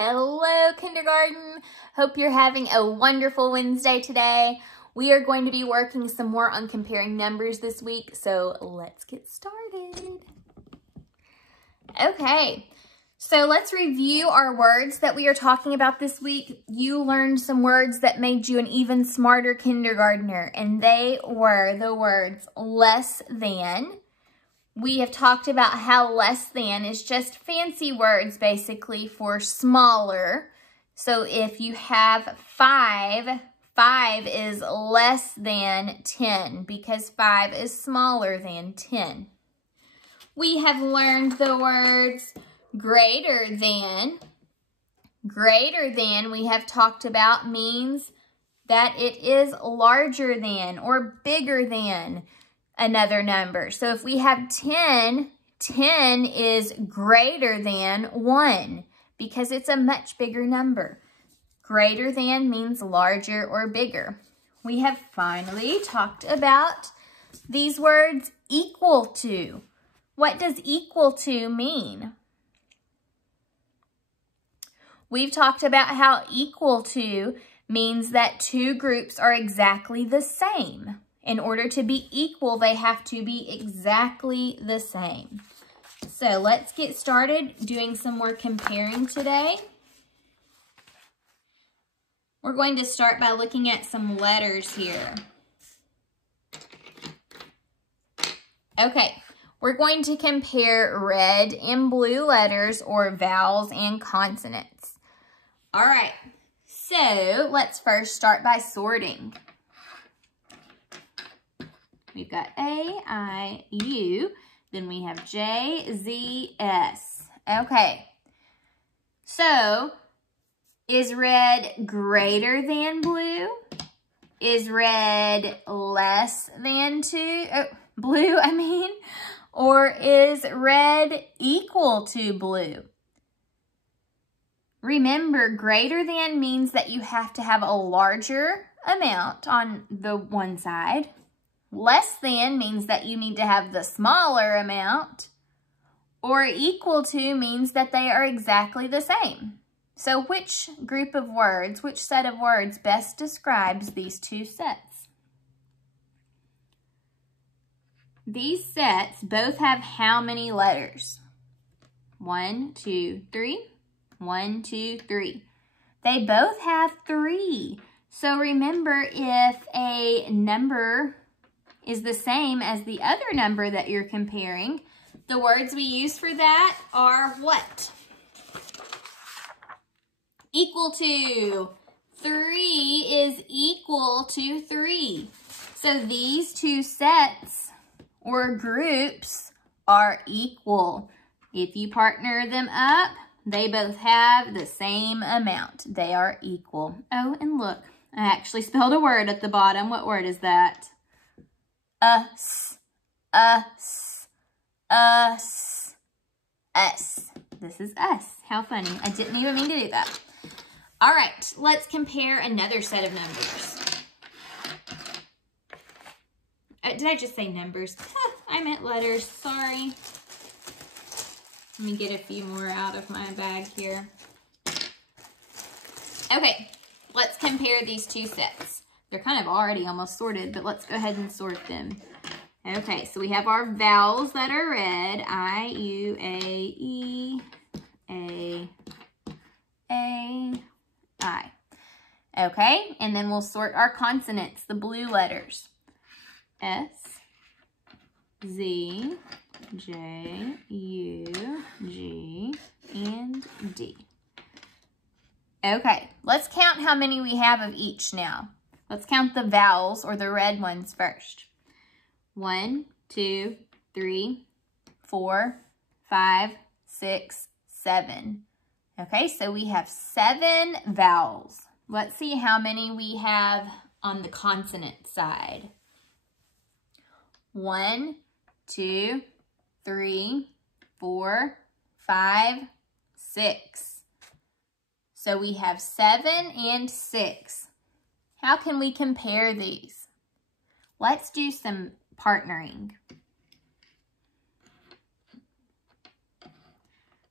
Hello, kindergarten. Hope you're having a wonderful Wednesday today. We are going to be working some more on comparing numbers this week, so let's get started. Okay, so let's review our words that we are talking about this week. You learned some words that made you an even smarter kindergartner, and they were the words less than. We have talked about how less than is just fancy words basically for smaller. So if you have 5, 5 is less than 10 because 5 is smaller than 10. We have learned the words greater than. Greater than, we have talked about, means that it is larger than or bigger than another number. So if we have 10, 10 is greater than 1 because it's a much bigger number. Greater than means larger or bigger. We have finally talked about these words equal to. What does equal to mean? We've talked about how equal to means that two groups are exactly the same. In order to be equal, they have to be exactly the same. So let's get started doing some more comparing today. We're going to start by looking at some letters here. Okay, we're going to compare red and blue letters or vowels and consonants. All right, so let's first start by sorting. We've got A, I, U, then we have J, Z, S. Okay, so is red greater than blue? Is red less than blue, or is red equal to blue? Remember, greater than means that you have to have a larger amount on the one side. Less than means that you need to have the smaller amount, or equal to means that they are exactly the same. So which group of words, which set of words best describes these two sets? These sets both have how many letters? 1, 2, 3. 1, 2, 3. They both have 3. So remember, if a number is the same as the other number that you're comparing, the words we use for that are what? Equal to. 3 is equal to 3. So these two sets or groups are equal. If you partner them up, they both have the same amount. They are equal. Oh, and look, I actually spelled a word at the bottom. What word is that? Us, us, us, us. This is us. How funny. I didn't even mean to do that. All right, let's compare another set of numbers. Did I just say numbers? I meant letters. Sorry. Let me get a few more out of my bag here. Okay, let's compare these two sets. They're kind of already almost sorted, but let's go ahead and sort them. Okay, so we have our vowels that are red. I, U, A, E, A, I. Okay, and then we'll sort our consonants, the blue letters. S, Z, J, U, G, and D. Okay, let's count how many we have of each now. Let's count the vowels, or the red ones, first. 1, 2, 3, 4, 5, 6, 7. Okay, so we have 7 vowels. Let's see how many we have on the consonant side. 1, 2, 3, 4, 5, 6. So we have 7 and 6. How can we compare these? Let's do some partnering.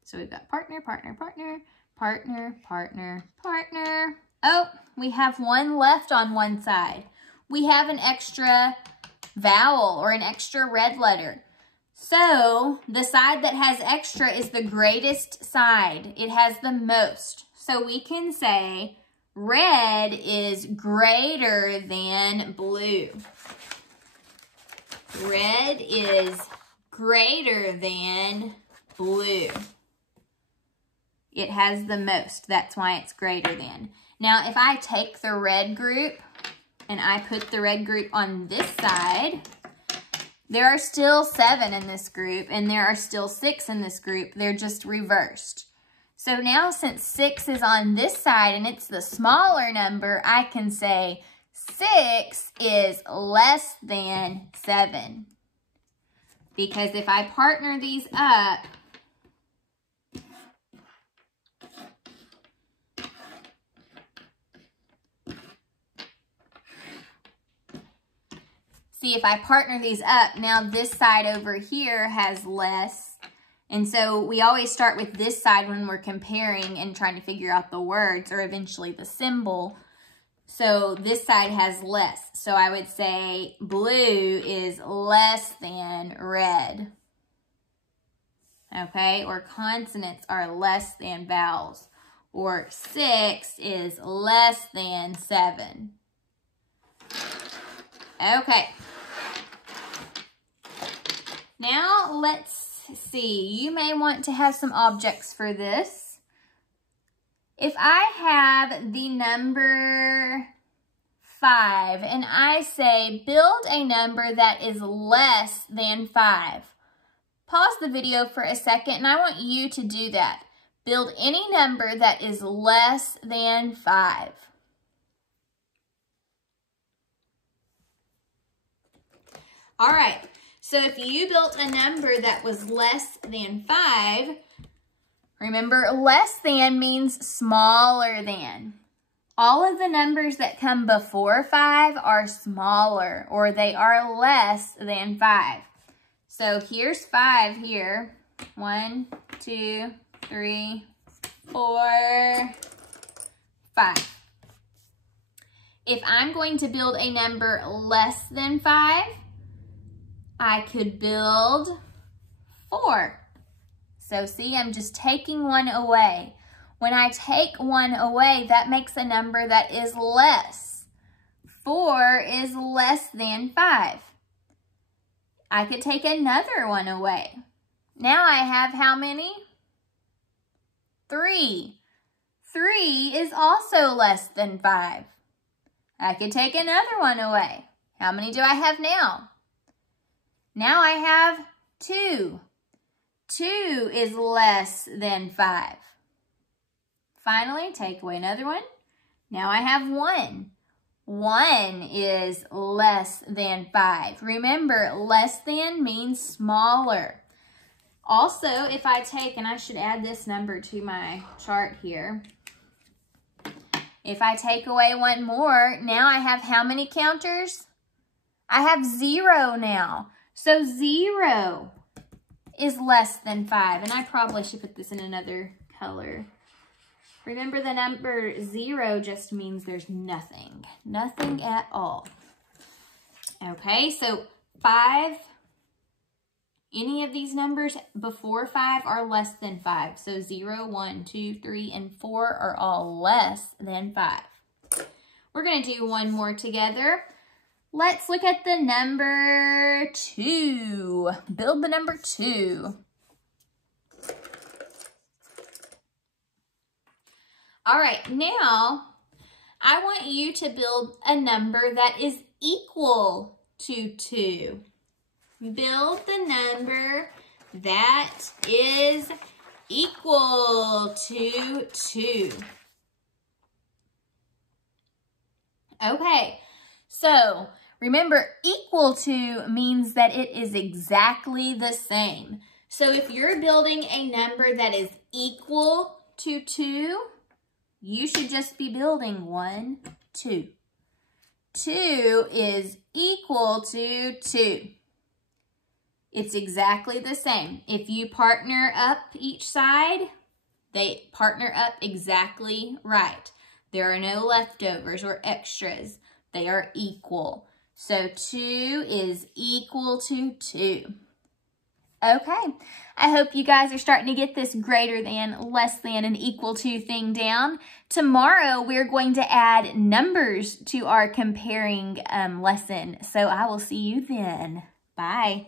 So we've got partner, partner, partner, partner, partner, partner. Oh, we have one left on one side. We have an extra vowel or an extra red letter. So the side that has extra is the greatest side. It has the most. So we can say red is greater than blue. Red is greater than blue. It has the most. That's why it's greater than. Now, if I take the red group and I put the red group on this side, there are still 7 in this group and there are still 6 in this group. They're just reversed. So now since 6 is on this side and it's the smaller number, I can say 6 is less than 7. Because if I partner these up, see, if I partner these up, now this side over here has less. And so we always start with this side when we're comparing and trying to figure out the words or eventually the symbol. So this side has less. So I would say blue is less than red. Okay, or consonants are less than vowels. Or 6 is less than 7. Okay. Now, let's see. You may want to have some objects for this. If I have the number 5 and I say build a number that is less than 5, pause the video for a second and I want you to do that. Build any number that is less than 5. All right. So if you built a number that was less than 5, remember less than means smaller than. All of the numbers that come before 5 are smaller or they are less than 5. So here's 5 here. 1, 2, 3, 4, 5. If I'm going to build a number less than 5, I could build 4. So see, I'm just taking 1 away. When I take 1 away, that makes a number that is less. 4 is less than 5. I could take another 1 away. Now I have how many? 3. 3 is also less than 5. I could take another 1 away. How many do I have now? Now I have 2. 2 is less than 5. Finally, take away another 1. Now I have 1. 1 is less than 5. Remember, less than means smaller. Also, if I take, and I should add this number to my chart here. If I take away 1 more, now I have how many counters? I have 0 now. So 0 is less than 5. And I probably should put this in another color. Remember, the number 0 just means there's nothing. Nothing at all. Okay, so 5, any of these numbers before 5 are less than 5. So 0, 1, 2, 3, and 4 are all less than 5. We're going to do one more together. Let's look at the number 2. Build the number 2. All right, now I want you to build a number that is equal to 2. Build the number that is equal to 2. Okay, so remember, equal to means that it is exactly the same. So if you're building a number that is equal to 2, you should just be building 1, 2. 2 is equal to 2. It's exactly the same. If you partner up each side, they partner up exactly right. There are no leftovers or extras. They are equal. So 2 is equal to 2. Okay, I hope you guys are starting to get this greater than, less than, and equal to thing down. Tomorrow, we're going to add numbers to our comparing lesson. So I will see you then. Bye.